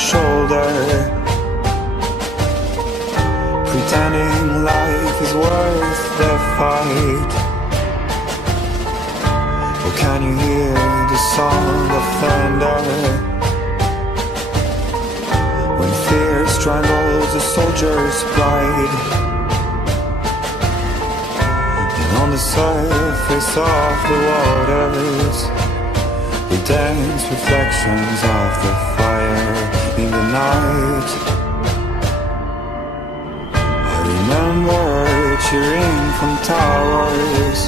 shoulder, pretending life is worth the fight. Or can you hear the sound of thunder when fear strangles a soldier's pride? And on the surface of the waters, we dance reflections of the fire in the night. I remember cheering from towers,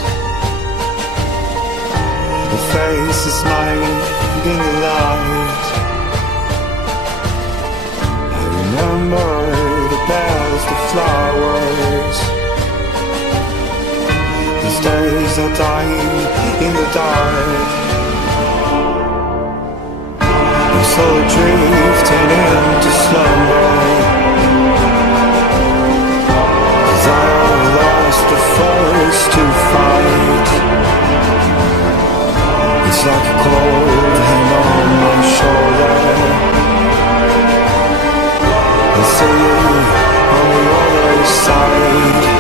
the faces smiling in the light. I remember the bells, the flowers. These days are dying in the dark. I'm slowly drifting into slumber, 'cause I have lost the force to fight. It's like a cold hand on my shoulder. I see you on the other side.